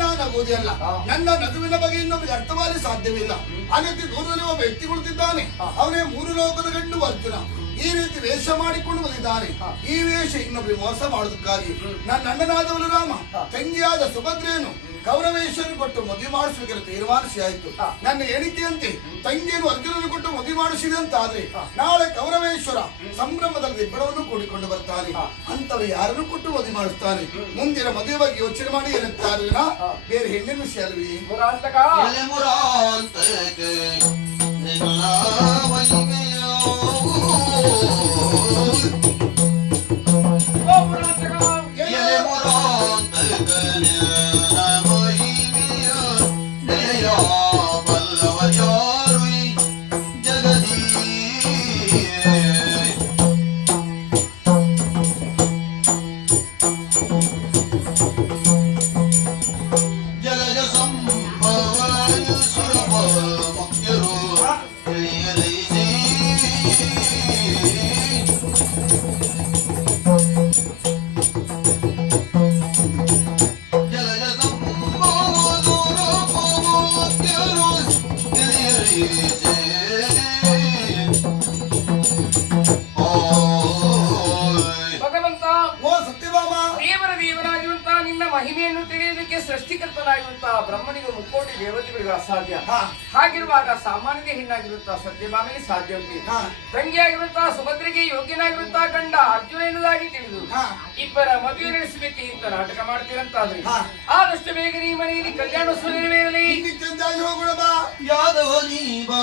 ನಾನಾಗುವುದಿಲ್ಲ. ನನ್ನ ನಗುವಿನ ಬಗ್ಗೆ ಇನ್ನೊಬ್ಬರಿಗೆ ಅರ್ಥವಾಗಲು ಸಾಧ್ಯವಿಲ್ಲ. ಆ ರೀತಿ ದೂರದಲ್ಲಿ ಒಬ್ಬ ವ್ಯಕ್ತಿ ಕುಳಿತಿದ್ದಾನೆ. ಅವನೇ 3 ಲೋಕದ ಗಂಡು ಅರ್ಜುನ. ಈ ರೀತಿ ವೇಷ ಮಾಡಿಕೊಂಡು ಬಂದಿದ್ದಾನೆ. ಈ ವೇಷ ಇನ್ನೊಬ್ಬರಿಗೆ ಮೋಸ ಮಾಡುವುದಕ್ಕಾಗಿ ನನ್ನ ಅಣ್ಣನಾದವನು ರಾಮ ತಂಗಿಯಾದ ಸುಭದ್ರೆಯನ್ನು ಕೌರವೇಶ್ವರನ್ನು ಕೊಟ್ಟು ಮದುವೆ ಮಾಡಿಸಬೇಕೆಂದು ತೀರ್ಮಾನಿಸಿ ಆಯಿತು. ನನ್ನ ಎಣಿಕೆಯಂತೆ ತಂಗಿಯನ್ನು ಅರ್ಜುನನ್ನು ಕೊಟ್ಟು ಮದುವೆ ಮಾಡಿಸಿದೆ ಅಂತಾದ್ರೆ ನಾಳೆ ಕೌರವೇಶ್ವರ ಸಂಭ್ರಮದಲ್ಲಿ ಇಬ್ಬರನ್ನು ಕೂಡಿಕೊಂಡು ಬರ್ತಾನೆ. ಅಂತವರು ಯಾರನ್ನು ಕೊಟ್ಟು ಮದುವೆ ಮಾಡಿಸ್ತಾನೆ. ಮುಂದಿನ ಮದುವೆ ಬಗ್ಗೆ ಯೋಚನೆ ಮಾಡಿ ಏನಂತಾರೆ ಬೇರೆ ಹೆಣ್ಣಿನ ವಿಷಯ ಅಲ್ವಿ. ಮಹಿಮೆಯನ್ನು ತಿಳಿಯುವುದಕ್ಕೆ ಸೃಷ್ಟಿಕರ್ತನಾಗಿರುವಂತಹ ಬ್ರಹ್ಮನಿಗೂ 3 ದೇವತೆಗಳಿಗೂ ಅಸಾಧ್ಯ. ಹಾಗಿರುವಾಗ ಸಾಮಾನ್ಯ ಹೆಣ್ಣಾಗಿರುವಂತಹ ಸತ್ಯಭಾಮೆಗೆ ಸಾಧ್ಯ ಉಂಟು. ತಂಗಿಯಾಗಿರುವಂತಹ ಸುಭದ್ರೆಗೆ ಯೋಗ್ಯನಾಗಿರುವಂತಹ ಗಂಡ ಅರ್ಜುನ ಎನ್ನುವುದಾಗಿ ತಿಳಿದು ಇಬ್ಬರ ಮದುವೆ ನಡೆಸಬೇಕು ಅಂತ ನಾಟಕ ಮಾಡ್ತೀರಂತಾದ್ರೆ ಆದಷ್ಟು ಬೇಗ ಈ ಮನೆಯಲ್ಲಿ ಕಲ್ಯಾಣೋತ್ಸವ ನೆರವೇರಲಿ. ಯಾದವ ನೀ ಬಾ